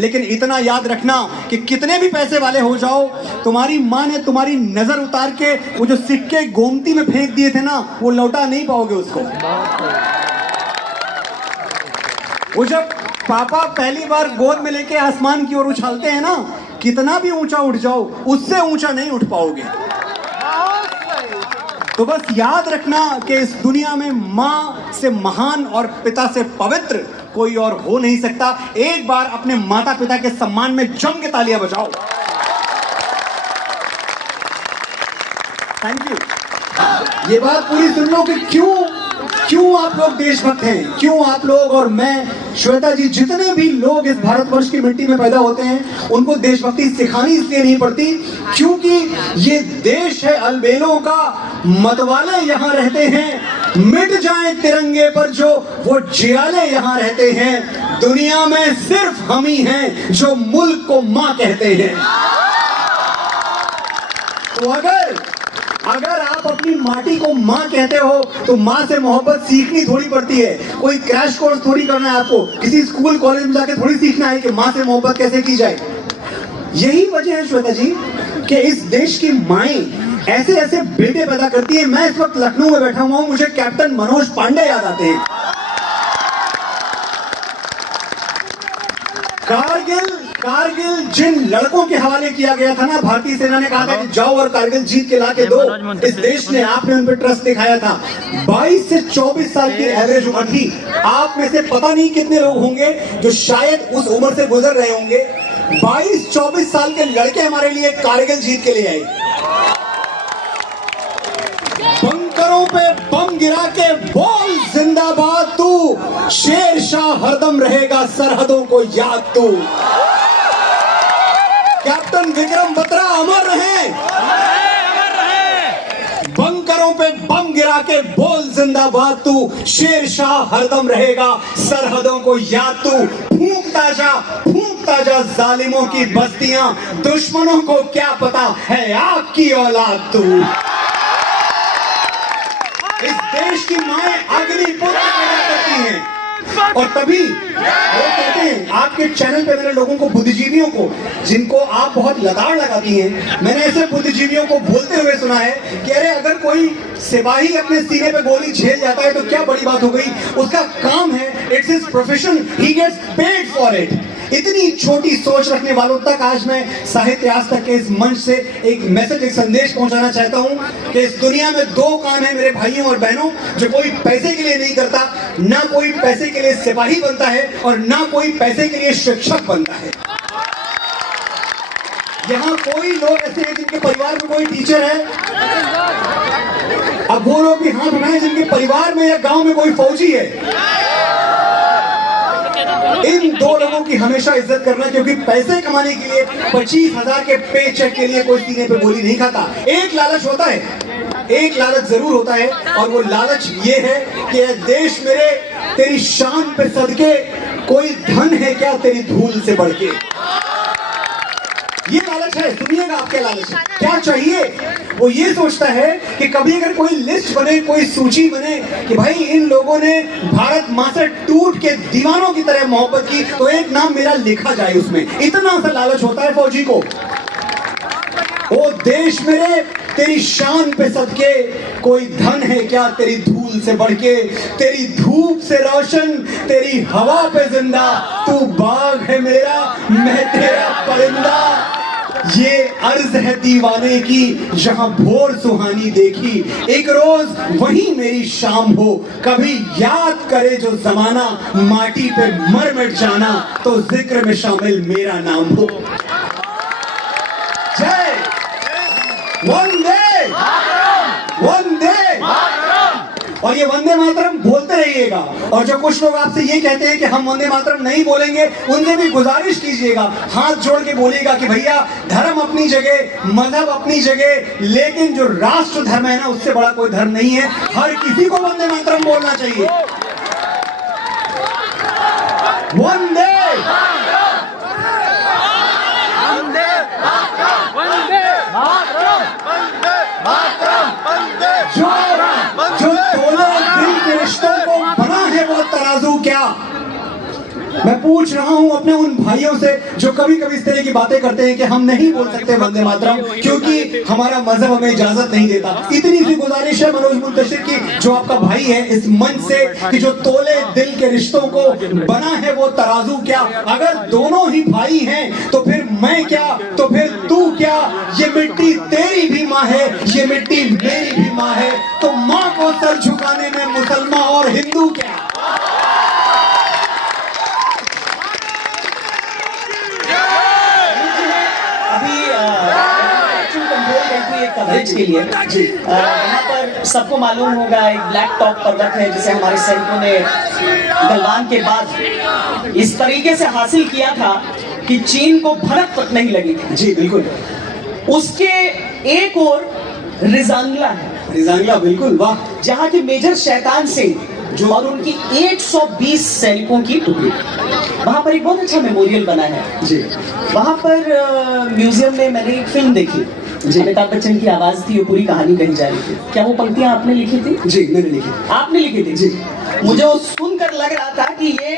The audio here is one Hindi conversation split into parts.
लेकिन इतना याद रखना कि कितने भी पैसे वाले हो जाओ, तुम्हारी माँ ने तुम्हारी नजर उतार के वो जो सिक्के गोमती में फेंक दिए थे ना, वो लौटा नहीं पाओगे उसको। वो जब पापा पहली बार गोद में लेके आसमान की ओर उछालते हैं ना, कितना भी ऊंचा उठ जाओ उससे ऊंचा नहीं उठ पाओगे। तो बस याद रखना कि इस दुनिया में माँ से महान और पिता से पवित्र कोई और हो नहीं सकता। एक बार अपने माता पिता के सम्मान में जम के तालियां बजाओ। Thank you. ये बात पूरी सुन लो कि क्यों आप लोग देशभक्त हैं, क्यों आप लोग और मैं, श्वेता जी, जितने भी लोग इस भारतवर्ष की मिट्टी में पैदा होते हैं उनको देशभक्ति सिखानी इसलिए नहीं पड़ती क्योंकि ये देश है अलबेलों का, मतवाले यहाँ रहते हैं, मिट जाए तिरंगे पर जो वो जियाले यहाँ रहते हैं, दुनिया में सिर्फ हम ही हैं जो मुल्क को माँ कहते हैं। तो अगर आप अपनी माटी को माँ कहते हो तो माँ से मोहब्बत सीखनी थोड़ी पड़ती है, कोई क्रैश कोर्स थोड़ी करना है आपको, किसी स्कूल कॉलेज में जाके थोड़ी सीखना है कि माँ से मोहब्बत कैसे की जाए। यही वजह है श्वेता जी कि इस देश की माएं ऐसे ऐसे बेटे पैदा करती है। मैं इस वक्त लखनऊ में बैठा हुआ हूं, मुझे कैप्टन मनोज पांडे याद आते हैं। कारगिल जिन लड़कों के हवाले किया गया था ना, भारतीय सेना ने कहा था कि जाओ और कारगिल जीत के ला के दो, इस देश ने, आपने उन पर ट्रस्ट दिखाया था। 22 से 24 साल की एवरेज उम्र थी। आप में से पता नहीं कितने लोग होंगे जो शायद उस उम्र से गुजर रहे होंगे। 22-24 साल के लड़के हमारे लिए कारगिल जीत के लिए आए। बंकरों पे बम गिरा के बोल जिंदाबाद तू, शेर शाह हरदम रहेगा सरहदों को याद तू। कैप्टन विक्रम बत्रा अमर रहे, बंकरों पे बम गिरा के बोल जिंदाबाद तू, शेर शाह हरदम रहेगा सरहदों को याद तू। फूंकता जा जालिमों की बस्तियां, दुश्मनों को क्या पता है आपकी औलाद तू। इस देश की माएं अग्निपुत्र पैदा करती हैं और तभी वो कहते हैं, आपके चैनल पे मैंने लोगों को, बुद्धिजीवियों को, जिनको आप बहुत लगाड़ लगाती हैं, मैंने ऐसे बुद्धिजीवियों को बोलते हुए सुना है कि अरे अगर कोई सिपाही अपने सीने पे गोली झेल जाता है तो क्या बड़ी बात हो गई, उसका काम है, it's his profession, he gets paid for it. इतनी छोटी सोच रखने वालों तक आज मैं साहित्य आज तक के इस मंच से एक मैसेज, एक संदेश पहुंचाना चाहता हूं कि इस दुनिया में दो काम है मेरे भाइयों और बहनों, जो कोई पैसे के लिए नहीं करता। ना कोई पैसे के लिए सिपाही बनता है और ना कोई पैसे के लिए शिक्षक बनता है। यहाँ कोई लोग ऐसे हैं जिनके परिवार में कोई टीचर है, अब वो लोग भी हाथ उठाएं जिनके परिवार में या गांव में कोई फौजी है। इन दो लोगों की हमेशा इज्जत करना, क्योंकि पैसे कमाने के लिए 25,000 के पे चेक के लिए कोई सीने पे गोली नहीं खाता। एक लालच होता है, एक लालच जरूर होता है, और वो लालच ये है कि देश मेरे, तेरी शान पे सदके कोई धन है क्या तेरी धूल से बढ़ के। ये लालच है। सुनिएगा आप क्या लालच है, क्या चाहिए। वो ये सोचता है कि कभी अगर कोई लिस्ट बने, कोई सूची बने कि भाई इन लोगों ने भारत माँ से टूट के दीवानों की तरह मोहब्बत की, तो एक नाम मेरा लिखा जाए उसमें। इतना सा लालच होता है फौजी को। ओ देश मेरे, तेरी शान पे सदके कोई धन है क्या तेरी धूल से बढ़ के, तेरी धूप से रोशन, तेरी हवा पे जिंदा, तू बाग है मेरा, मैं तेरा परिंदा। ये अर्ज है दीवाने की जहां भोर सुहानी देखी, एक रोज वही मेरी शाम हो, कभी याद करे जो जमाना, माटी पे मर मिट जाना, तो जिक्र में शामिल मेरा नाम हो। जय वंदे वंदे, और ये वंदे मातरम बोलते रहिएगा। और जो कुछ लोग आपसे ये कहते हैं कि हम वंदे मातरम नहीं बोलेंगे, उनसे भी गुजारिश कीजिएगा, हाथ जोड़ के बोलिएगा कि भैया धर्म अपनी जगह, मजहब अपनी जगह, लेकिन जो राष्ट्र धर्म है ना, उससे बड़ा कोई धर्म नहीं है। हर किसी को वंदे मातरम बोलना चाहिए। वंदे जो तोले दिल के रिश्तों को बना है वो तराजू क्या। मैं पूरा पूछ रहा हूं अपने उन भाइयों से जो कभी कभी इस तरह की बातें करते हैं कि हम नहीं बोल सकते वंदे मातरम क्योंकि हमारा मजहब हमें इजाजत नहीं देता। इतनी सी गुजारिश है मनोज मुंतशिर की, जो आपका भाई है, इस मंच से, कि जो तोले दिल के रिश्तों को बना है वो तराजू क्या। अगर दोनों ही भाई हैं तो फिर मैं क्या, तो फिर तू क्या। ये मिट्टी तेरी भी माँ है, ये मिट्टी मेरी भी माँ है, तो माँ को सर झुकाने में मुसलमान और हिंदू क्या। कवरेज के लिए यहाँ पर सबको मालूम होगा एक ब्लैक टॉप पर्वत है जिसे हमारे सैनिकों ने गलवान के बाद इस तरीके से हासिल किया था कि चीन को भनक तक नहीं लगी थी। जी बिल्कुल। उसके एक और रिजांगला है, रिजांगला, बिल्कुल, वाह। जहाँ के मेजर शैतान सिंह जो और उनकी 120 सैनिकों की टुकड़ी, वहां पर एक बहुत अच्छा मेमोरियल बना है जी। वहां पर म्यूजियम में मैंने एक फिल्म देखी, अमिताभ बच्चन की आवाज थी, वो पूरी कहानी कही जा रही थी। क्या वो पंक्तियां आपने लिखी थी? जी मैंने लिखी। आपने लिखी थी? जी। मुझे वो सुनकर लग रहा था कि ये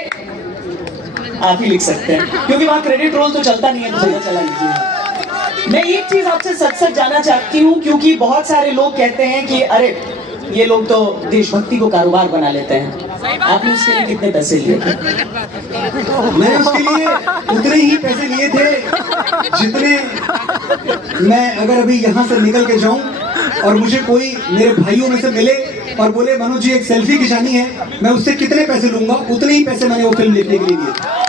आप ही लिख सकते हैं, क्योंकि वहां क्रेडिट रोल तो चलता नहीं है, तो चला लीजिए। मैं एक चीज आपसे सच सच जानना चाहती हूँ, क्योंकि बहुत सारे लोग कहते हैं कि अरे ये लोग तो देशभक्ति को कारोबार बना लेते हैं। आपने उसके लिए कितने पैसे लिए थे? मैंने उसके लिए उतने ही पैसे लिए थे जितने मैं, अगर अभी यहाँ से निकल के जाऊं और मुझे कोई मेरे भाइयों में से मिले और बोले मनोज जी एक सेल्फी खिंचानी है, मैं उससे कितने पैसे लूंगा, उतने ही पैसे मैंने वो फिल्म लिखने के लिए लिए थे।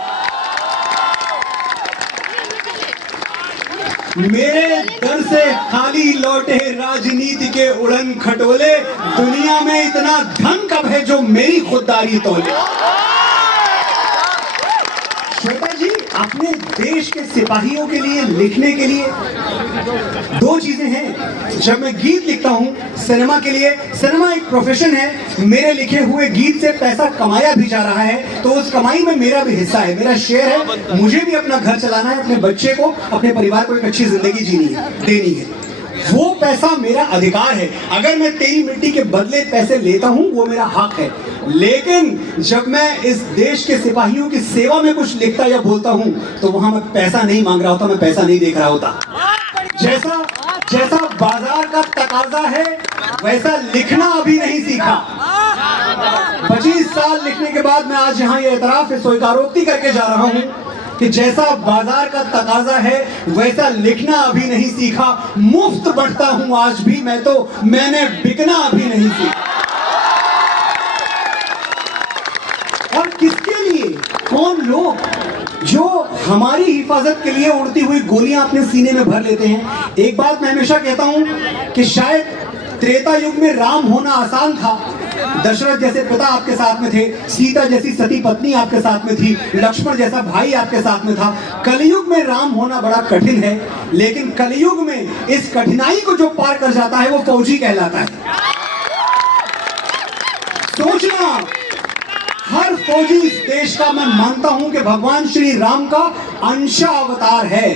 मेरे दर से खाली लौटे राजनीति के उड़न खटोले, दुनिया में इतना धन कब है जो मेरी खुददारी तोले। श्वेता जी, अपने देश के सिपाहियों के लिए लिखने के लिए दो चीजें हैं। जब मैं गीत लिखता हूं सिनेमा के लिए, सिनेमा एक प्रोफेशन है, मेरे लिखे हुए गीत से पैसा कमाया भी जा रहा है, तो उस कमाई में मेरा भी हिस्सा है, मेरा शेयर है। मुझे भी अपना घर चलाना है, अपने बच्चे को, अपने परिवार को एक अच्छी जिंदगी जीनी है, देनी है। वो पैसा मेरा अधिकार है। अगर मैं तेरी मिट्टी के बदले पैसे लेता हूं वो मेरा हक है, लेकिन जब मैं इस देश के सिपाहियों की सेवा में कुछ लिखता या बोलता हूं तो वहां मैं पैसा नहीं मांग रहा होता, मैं पैसा नहीं देख रहा होता। जैसा जैसा बाजार का तकाजा है वैसा लिखना अभी नहीं सीखा। 25 साल लिखने के बाद मैं आज यहाँ ये एतराफ स्वीकारोक्ति करके जा रहा हूँ कि जैसा बाजार का तकाजा है वैसा लिखना अभी नहीं सीखा। मुफ्त बढ़ता हूं आज भी मैं, तो मैंने बिकना अभी नहीं सीखा। और किसके लिए, कौन लोग जो हमारी हिफाजत के लिए उड़ती हुई गोलियां अपने सीने में भर लेते हैं। एक बात मैं हमेशा कहता हूं कि शायद त्रेता युग में राम होना आसान था, दशरथ जैसे पिता आपके साथ में थे, सीता जैसी सती पत्नी आपके साथ में थी, लक्ष्मण जैसा भाई आपके साथ में था। कलयुग में राम होना बड़ा कठिन है, लेकिन कलयुग में इस कठिनाई को जो पार कर जाता है वो फौजी कहलाता है। सोचना, हर फौजी इस देश का, मैं मानता हूं कि भगवान श्री राम का अंश अवतार है,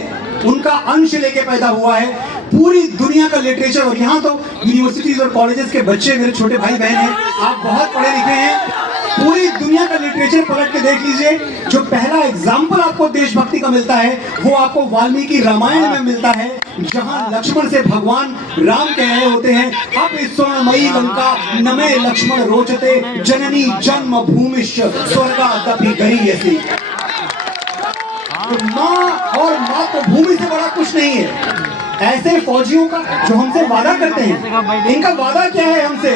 उनका अंश लेके पैदा हुआ है। पूरी दुनिया का लिटरेचर, और यहाँ तो यूनिवर्सिटीज और कॉलेजेस के बच्चे मेरे छोटे भाई बहन हैं, आप बहुत पढ़े लिखे हैं, पूरी दुनिया का लिटरेचर पलट के देख लीजिए। जो पहला एग्जाम्पल आपको देशभक्ति का मिलता है वो आपको वाल्मीकि रामायण में मिलता है, जहां लक्ष्मण से भगवान राम कह रहे होते हैं, अब इस सोनमयी लंका नमे लक्ष्मण रोचते, जननी जन्म भूमिश्च स्वर्गादपि गरीयसी। तो माँ और मातृभूमि से बड़ा कुछ नहीं है। ऐसे फौजियों का जो हमसे वादा करते हैं, इनका वादा क्या है हमसे?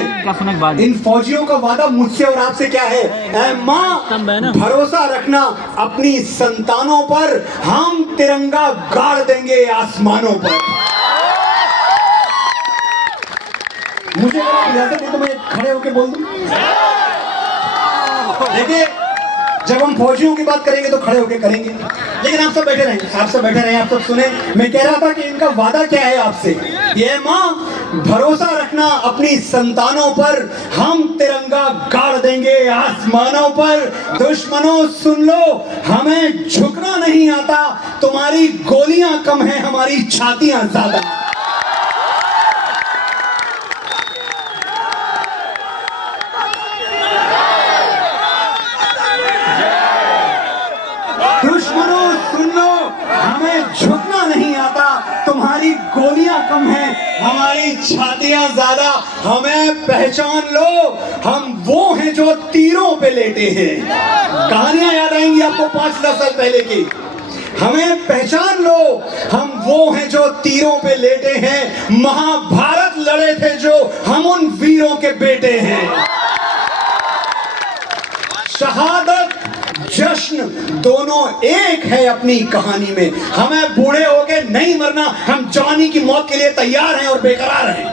इन फौजियों का वादा मुझसे और आपसे क्या है? ऐ माँ, भरोसा रखना अपनी संतानों पर, हम तिरंगा गाड़ देंगे आसमानों पर। मुझे अगर आप इजाजत दें तो मैं खड़े होकर बोल दूं। देखिए, जब हम फौजियों की बात करेंगे तो खड़े होकर करेंगे, लेकिन आप सब बैठे रहेंगे, आप सब बैठे रहे, आप सब सुने। मैं कह रहा था कि इनका वादा क्या है आपसे? ये माँ, भरोसा रखना अपनी संतानों पर, हम तिरंगा गाड़ देंगे आसमानों पर। दुश्मनों सुन लो, हमें झुकना नहीं आता, तुम्हारी गोलियां कम है, हमारी छातियां ज्यादा। हमारी छातियां ज्यादा, हमें पहचान लो, हम वो हैं जो तीरों पे लेटे हैं। कहानियां याद आएंगी आपको 5-10 साल पहले की। हमें पहचान लो, हम वो हैं जो तीरों पे लेटे हैं, महाभारत लड़े थे जो, हम उन वीरों के बेटे हैं। शहादत जश्न दोनों एक है अपनी कहानी में। हमें बूढ़े होके नहीं मरना, हम जवानी की मौत के लिए तैयार हैं और बेकरार हैं।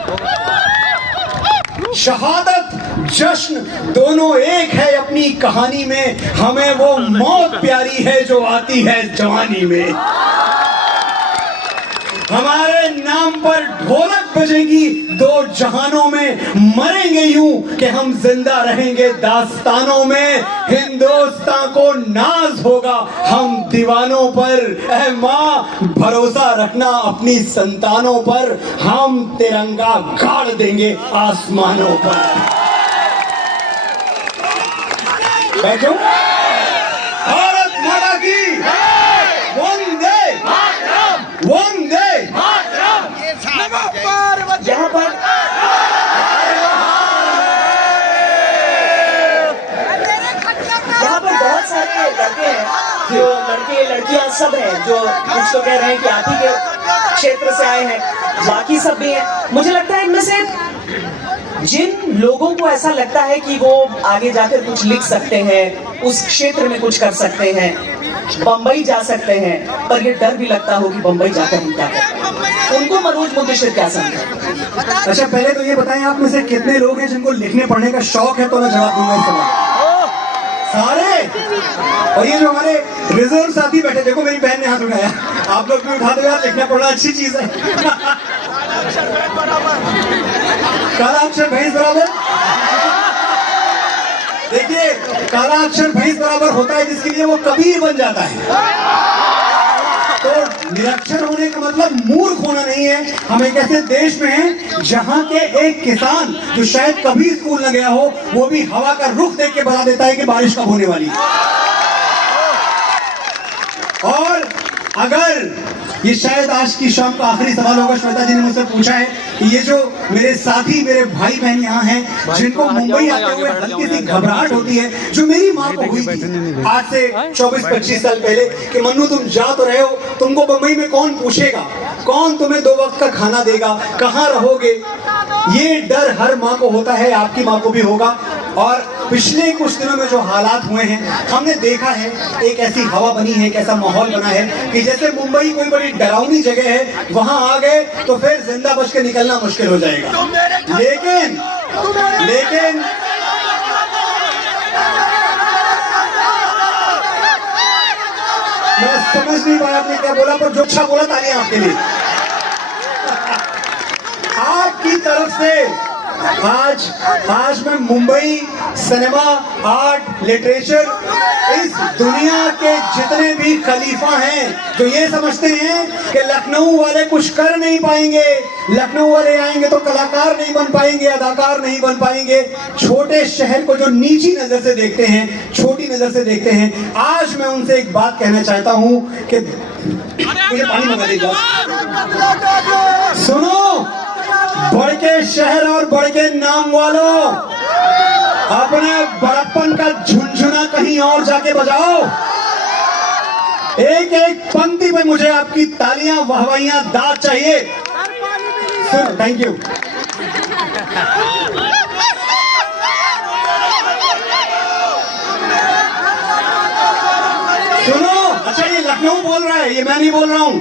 शहादत जश्न दोनों एक है अपनी कहानी में, हमें वो मौत प्यारी है जो आती है जवानी में। हमारे नाम पर ढोलक बजेगी दो जहानों में, मरेंगे यूं कि हम जिंदा रहेंगे दास्तानों में। हिंदुस्तान को नाज होगा हम दीवानों पर, ऐ माँ भरोसा रखना अपनी संतानों पर, हम तिरंगा गाड़ देंगे आसमानों पर। बैठो। भारत माता की वंदे वंदे। यहाँ पर बहुत सारे लड़के हैं, जो लड़के लड़कियां सब हैं, जो कुछ तो कह रहे हैं कि आप ही के क्षेत्र से आए हैं, बाकी सब भी हैं। मुझे लगता है इनमें से जिन लोगों को ऐसा लगता है कि वो आगे जाकर कुछ लिख सकते हैं, उस क्षेत्र में कुछ कर सकते हैं, बंबई जा सकते हैं, पर ये डर भी लगता हो कि बंबई जाकर हम क्या करें, उनको मनोज मुंतशिर क्या समझे? अच्छा पहले तो ये बताएं, आप में से कितने लोग हैं जिनको लिखने पढ़ने का शौक है? तो मैं जवाब दूंगा इस सवाल। सारे। और ये जो हमारे रिजर्व साथी बैठे, देखो मेरी बहन ने हाथ उठाया, आप लोग भी उठा दो यार, लिखना पढ़ना अच्छी चीज है। काला अक्षर भैंस बराबर। देखिए काला अक्षर भैंस बराबर होता है जिसके लिए वो कबीर बन जाता है। तो निरक्षर होने का मतलब मूर्ख होना नहीं है। हम एक ऐसे देश में हैं जहां के एक किसान जो शायद कभी स्कूल न गया हो, वो भी हवा का रुख देख के बता देता है कि बारिश कब होने वाली है। और अगर ये शायद आज की शाम का आखिरी सवाल होगा, श्वेता जी ने मुझसे पूछा है कि ये जो मेरे साथी मेरे भाई बहन यहाँ हैं जिनको मुंबई आते हुए हल्की सी घबराहट होती है, जो मेरी माँ को हुई थी आज से 24-25 साल पहले, कि मन्नू तुम जा तो रहे हो, तुमको मुंबई में कौन पूछेगा, कौन तुम्हें 2 वक्त का खाना देगा, कहाँ रहोगे, ये डर हर माँ को होता है, आपकी माँ को भी होगा। और पिछले कुछ दिनों में जो हालात हुए हैं, हमने देखा है एक ऐसी हवा बनी है, एक ऐसा माहौल बना है कि जैसे मुंबई कोई बड़ी डरावनी जगह है, वहां आ गए तो फिर जिंदा बच के निकलना मुश्किल हो जाएगा। लेकिन मैं समझ नहीं पाया आपने क्या बोला, पर जो अच्छा बोला तालियां आपके लिए। आपकी तरफ से आज मैं मुंबई सिनेमा, आर्ट, लिटरेचर, इस दुनिया के जितने भी खलीफा हैं जो ये समझते हैं कि लखनऊ वाले कुछ कर नहीं पाएंगे, लखनऊ वाले आएंगे तो कलाकार नहीं बन पाएंगे, अदाकार नहीं बन पाएंगे, छोटे शहर को जो नीची नजर से देखते हैं, छोटी नजर से देखते हैं, आज मैं उनसे एक बात कहना चाहता हूं कि मुझे पानी मंगा देगा। सुनो, बड़ के शहर और बड़ के नाम वालों, अपने बड़प्पन का झुनझुना कहीं और जाके बजाओ। एक एक पंक्ति पे मुझे आपकी तालियां, वाहवाहियां, दाद चाहिए। सुनो, थैंक यू। सुनो, अच्छा ये लखनऊ बोल रहा है, ये मैं नहीं बोल रहा हूं।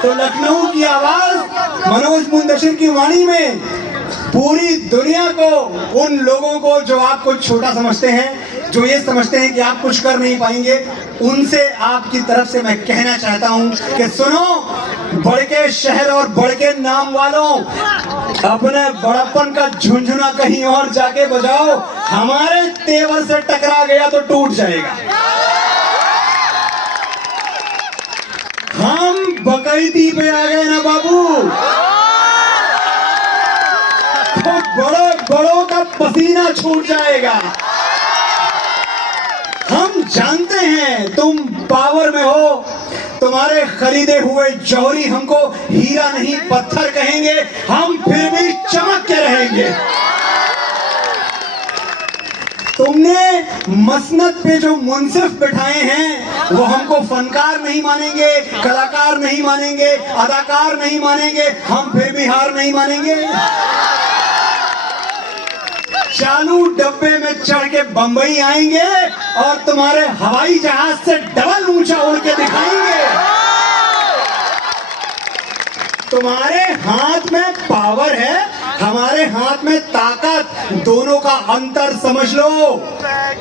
तो लखनऊ की आवाज मनोज मुंतशिर की वाणी में पूरी दुनिया को, उन लोगों को जो आपको छोटा समझते हैं, जो ये समझते हैं कि आप कुछ कर नहीं पाएंगे, उनसे आपकी तरफ से मैं कहना चाहता हूं कि सुनो, बड़ के शहर और बड़ के नाम वालों, अपने बड़प्पन का झुनझुना कहीं और जाके बजाओ। हमारे तेवर से टकरा गया तो टूट जाएगा। हम बकैती पे आ गए ना बाबू, तो बड़ों का पसीना छूट जाएगा। हम जानते हैं तुम पावर में हो, तो तुम्हारे खरीदे हुए जौहरी हमको हीरा नहीं पत्थर कहेंगे, हम फिर भी चमक के रहेंगे। तुमने मसनद पे जो मुंसिफ बिठाए हैं वो हमको फनकार नहीं मानेंगे, कलाकार नहीं मानेंगे, अदाकार नहीं मानेंगे, हम फिर भी हार नहीं मानेंगे। चालू डब्बे में चढ़ के बंबई आएंगे और तुम्हारे हवाई जहाज से डबल ऊंचा उड़ के दिखाएंगे। तुम्हारे हाथ में पावर है, हमारे हाथ में ताकत, दोनों का अंतर समझ लो।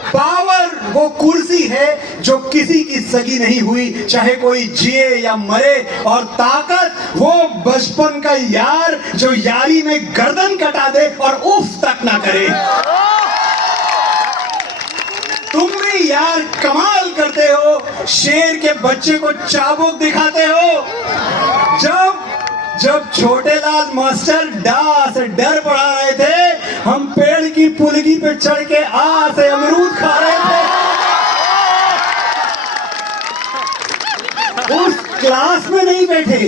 पावर वो कुर्सी है जो किसी की सगी नहीं हुई, चाहे कोई जिए या मरे, और ताकत वो बचपन का यार जो यारी में गर्दन कटा दे और उफ तक ना करे। तुम भी यार कमाल करते हो, शेर के बच्चे को चाबुक दिखाते हो। जब छोटे लाल मास्टर डा से डर पढ़ा रहे थे, हम पेड़ की पुलगी पे चढ़ के आ से अमरूद खा रहे थे। उस क्लास में नहीं बैठे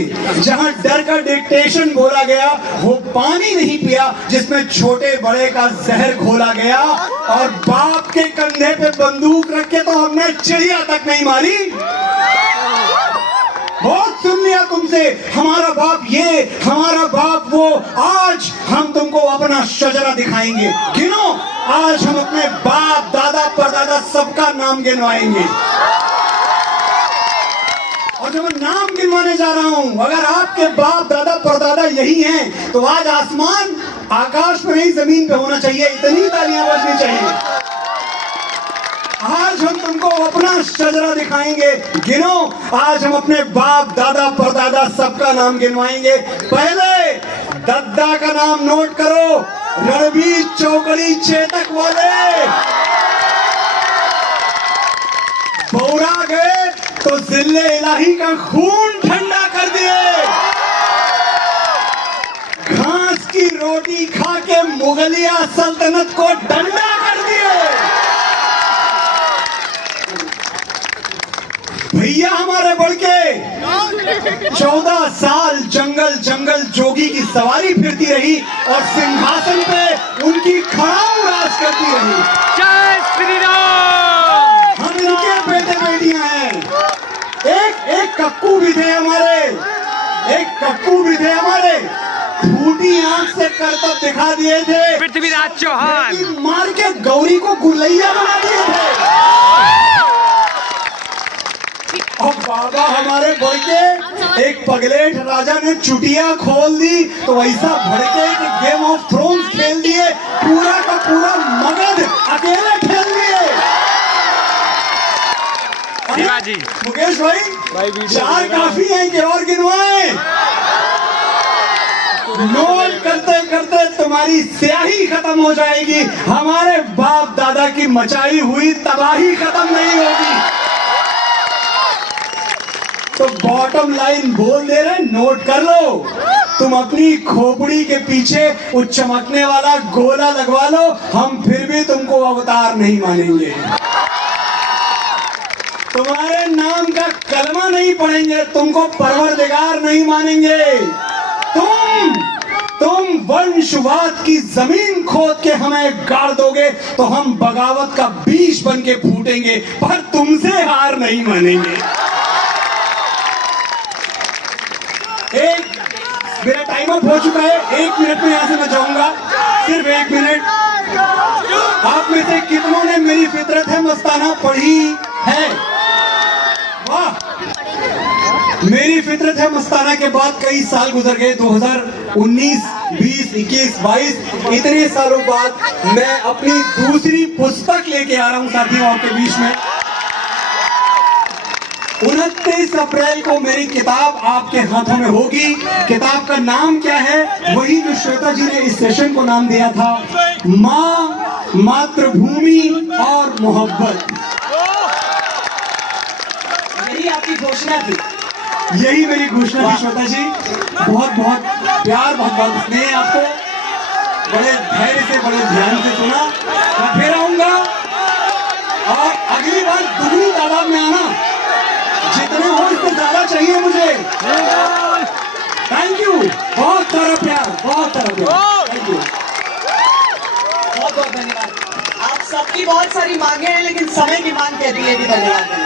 जहां डर का डिक्टेशन बोला गया, वो पानी नहीं पिया जिसमें छोटे बड़े का जहर घोला गया, और बाप के कंधे पे बंदूक रख के तो हमने चिड़िया तक नहीं मारी। बहुत सुन लिया तुमसे, हमारा बाप ये, हमारा बाप वो। आज हम तुमको अपना शजरा दिखाएंगे। गिनो, आज हम अपने बाप दादा परदादा सबका नाम गिनवाएंगे। और जब मैं नाम गिनवाने जा रहा हूं, अगर आपके बाप दादा परदादा यही हैं, तो आज आसमान आकाश में नहीं जमीन पे होना चाहिए, इतनी तालियां बजनी चाहिए। आज हम तुमको अपना शजरा दिखाएंगे। गिनो, आज हम अपने बाप दादा परदादा सबका नाम गिनवाएंगे। पहले दद्दा का नाम नोट करो, रणबीर चौकड़ी चेतक वाले। बौरा गए तो जिले इलाही का खून ठंडा कर दिए। घास की रोटी खा के मुगलिया सल्तनत को डंडा कर दिए। भैया हमारे बढ़ के 14 साल जंगल जंगल जोगी की सवारी फिरती रही और सिंहासन पे उनकी खड़ाऊ राज करती रही। जय श्री राम। हम इनके बेटे बेटियां हैं। एक कक्कू भी थे हमारे, फूटी आंख से करतब दिखा दिए थे, पृथ्वीराज चौहान मार के गौरी को गुलैया बना दिए थे। और बाबा हमारे बढ़ के एक पगलेट राजा ने चुटिया खोल दी तो ऐसा भड़के कि गेम ऑफ थ्रोन्स खेल दिए, पूरा का पूरा मगध अकेले खेल दिए। शिवाजी मुकेश भाई 4 काफी हैं कि और गिनवाएं? नोट करते करते तुम्हारी स्याही खत्म हो जाएगी, हमारे बाप दादा की मचाई हुई तबाही खत्म नहीं होगी। तो बॉटम लाइन बोल दे रहे, नोट कर लो। तुम अपनी खोपड़ी के पीछे वो चमकने वाला गोला लगवा लो, हम फिर भी तुमको अवतार नहीं मानेंगे। तुम्हारे नाम का कलमा नहीं पढ़ेंगे, तुमको परवरदिगार नहीं मानेंगे। तुम वंशवाद की जमीन खोद के हमें गाड़ दोगे तो हम बगावत का बीज बन के फूटेंगे, पर तुमसे हार नहीं मानेंगे। मेरा टाइम अप हो चुका है, 1 मिनट में यहां से मैं जाऊंगा, सिर्फ 1 मिनट। आप में से कितनों ने मेरी फितरत है मस्ताना पढ़ी है? वाह, मेरी फितरत है मस्ताना के बाद कई साल गुजर गए, 2019, 20, 21, 22, इतने सालों बाद मैं अपनी दूसरी पुस्तक लेके आ रहा हूं साथियों आपके बीच में। 29 अप्रैल को मेरी किताब आपके हाथों में होगी। किताब का नाम क्या है? वही जो श्वेता जी ने इस सेशन को नाम दिया था, माँ, मातृभूमि और मोहब्बत। यही आपकी घोषणा थी? यही मेरी घोषणा थी श्वेता जी। बहुत बहुत प्यार, बहुत बहुत स्नेह आपको। बड़े धैर्य से, बड़े ध्यान से सुना। मैं फिर आऊंगा और अगली बार दुगनी तादाद में आना, जितने हो इससे ज्यादा चाहिए। आपकी बहुत सारी मांगे हैं लेकिन समय की मांग कहती है कि धन्यवाद।